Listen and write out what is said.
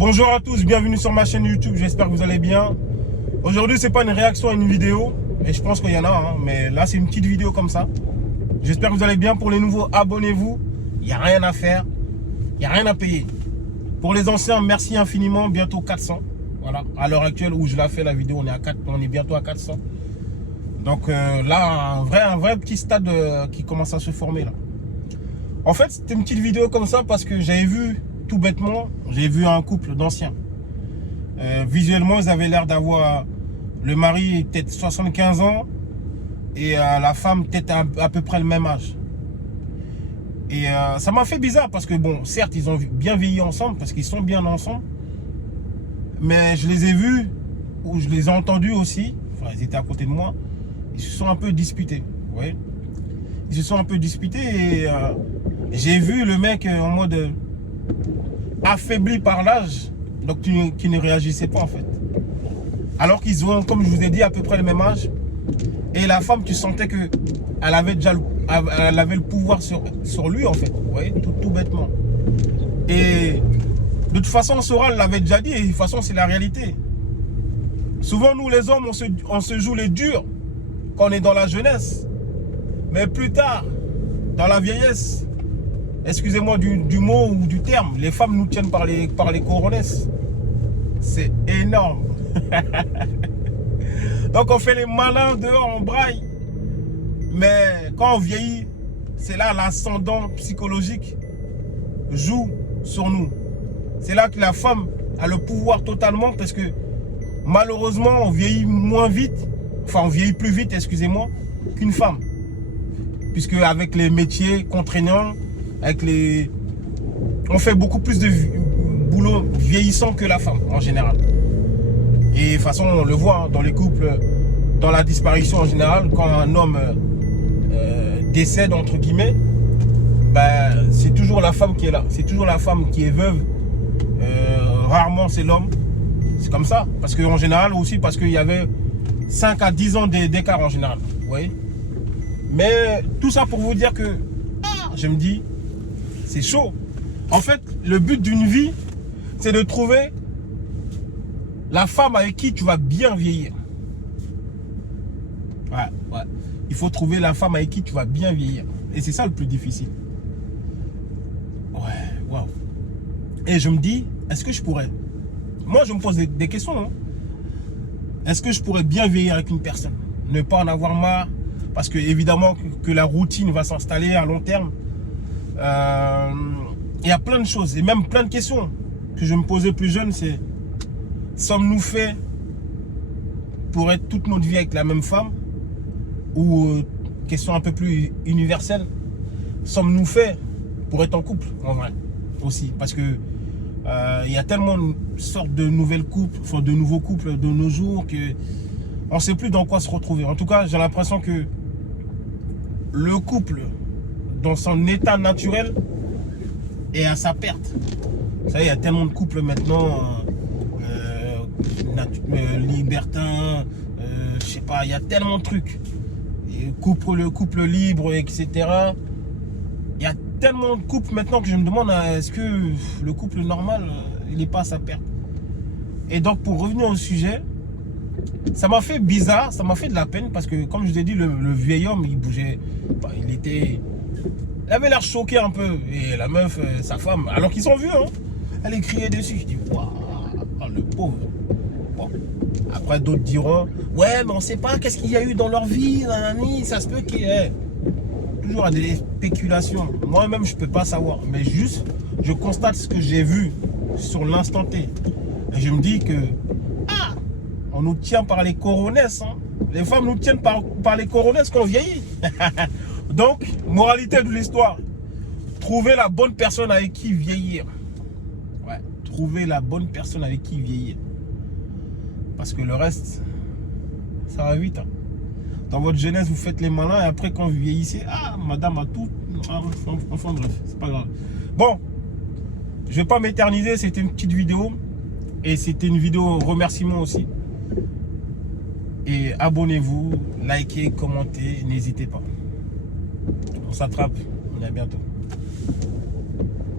Bonjour à tous, bienvenue sur ma chaîne YouTube, j'espère que vous allez bien. Aujourd'hui, c'est pas une réaction à une vidéo, et je pense qu'il y en a, hein, mais là, c'est une petite vidéo comme ça. J'espère que vous allez bien. Pour les nouveaux, abonnez-vous. Il n'y a rien à faire, il n'y a rien à payer. Pour les anciens, merci infiniment, bientôt 400. Voilà, à l'heure actuelle où je la fais la vidéo, on est bientôt à 400. Donc là, un vrai petit stade qui commence à se former là. En fait, c'était une petite vidéo comme ça parce que j'avais vu, tout bêtement, j'ai vu un couple d'anciens. Visuellement, ils avaient l'air d'avoir, le mari peut-être 75 ans et la femme peut-être à peu près le même âge. Et ça m'a fait bizarre parce que bon, certes, ils ont bien vieilli ensemble parce qu'ils sont bien ensemble. Mais je les ai vus, ou je les ai entendus aussi, enfin ils étaient à côté de moi, ils se sont un peu disputés, vous voyez. Ils se sont un peu disputés et j'ai vu le mec en mode affaibli par l'âge, donc qui ne réagissait pas en fait. Alors qu'ils ont, comme je vous ai dit, à peu près le même âge. Et la femme, tu sentais que elle avait déjà le pouvoir sur lui en fait, vous voyez, tout bêtement. Et de toute façon, Soral l'avait déjà dit, et de toute façon, c'est la réalité. Souvent, nous les hommes, on se joue les durs quand on est dans la jeunesse. Mais plus tard, dans la vieillesse, excusez-moi du mot ou du terme, les femmes nous tiennent par les coronesses. C'est énorme. Donc on fait les malins dehors, on braille. Mais quand on vieillit, c'est là l'ascendant psychologique joue sur nous. C'est là que la femme a le pouvoir totalement parce que malheureusement on vieillit moins vite, enfin on vieillit plus vite, excusez-moi, qu'une femme. Puisque avec les métiers contraignants, on fait beaucoup plus de boulot vieillissant que la femme en général. Et de toute façon on le voit hein, dans les couples, dans la disparition en général, quand un homme décède entre guillemets, ben, c'est toujours la femme qui est là, c'est toujours la femme qui est veuve. Rarement c'est l'homme. C'est comme ça. Parce qu'en général aussi, parce qu'il y avait 5 à 10 ans d'écart en général. Vous voyez. Mais tout ça pour vous dire que je me dis, c'est chaud. En fait, le but d'une vie, c'est de trouver la femme avec qui tu vas bien vieillir. Ouais. Il faut trouver la femme avec qui tu vas bien vieillir. Et c'est ça le plus difficile. Ouais, waouh. Et je me dis, est-ce que je pourrais? Moi, je me pose des questions. Hein. Est-ce que je pourrais bien vieillir avec une personne? Ne pas en avoir marre? Parce que évidemment que la routine va s'installer à long terme. Il y a plein de choses et même plein de questions que je me posais plus jeune. C'est, sommes-nous faits pour être toute notre vie avec la même femme? Ou question un peu plus universelle, sommes-nous faits pour être en couple en vrai aussi? Parce que il y a tellement de sortes de nouvelles couples, enfin de nouveaux couples de nos jours que on ne sait plus dans quoi se retrouver. En tout cas, j'ai l'impression que le couple dans son état naturel est à sa perte. Vous savez, il y a tellement de couples maintenant libertins, je sais pas, il y a tellement de trucs. Le couple libre, etc. Il y a tellement de couples maintenant que je me demande est-ce que le couple normal, il n'est pas à sa perte. Et donc pour revenir au sujet, ça m'a fait bizarre, ça m'a fait de la peine parce que comme je vous ai dit, le vieil homme, il bougeait, il avait l'air choqué un peu. Et la meuf, sa femme, alors qu'ils sont vieux, hein, elle est criée dessus. Je dis, waouh, le pauvre. Bon. Après d'autres diront, ouais mais on sait pas qu'est-ce qu'il y a eu dans leur vie, nanani, ça se peut qu'il y ait toujours à des spéculations. Moi-même je peux pas savoir, mais juste je constate ce que j'ai vu sur l'instant T. Et je me dis que on nous tient par les coronesses, hein. Les femmes nous tiennent par les coronesses qu'on vieillit. Donc, moralité de l'histoire, trouver la bonne personne avec qui vieillir. Ouais, trouver la bonne personne avec qui vieillir. Parce que le reste, ça va vite. Hein. Dans votre jeunesse, vous faites les malins et après, quand vous vieillissez, madame a tout. Enfin bref, c'est pas grave. Bon, je vais pas m'éterniser, c'était une petite vidéo. Et c'était une vidéo remerciement aussi. Et abonnez-vous, likez, commentez, n'hésitez pas. On s'attrape, on est à bientôt.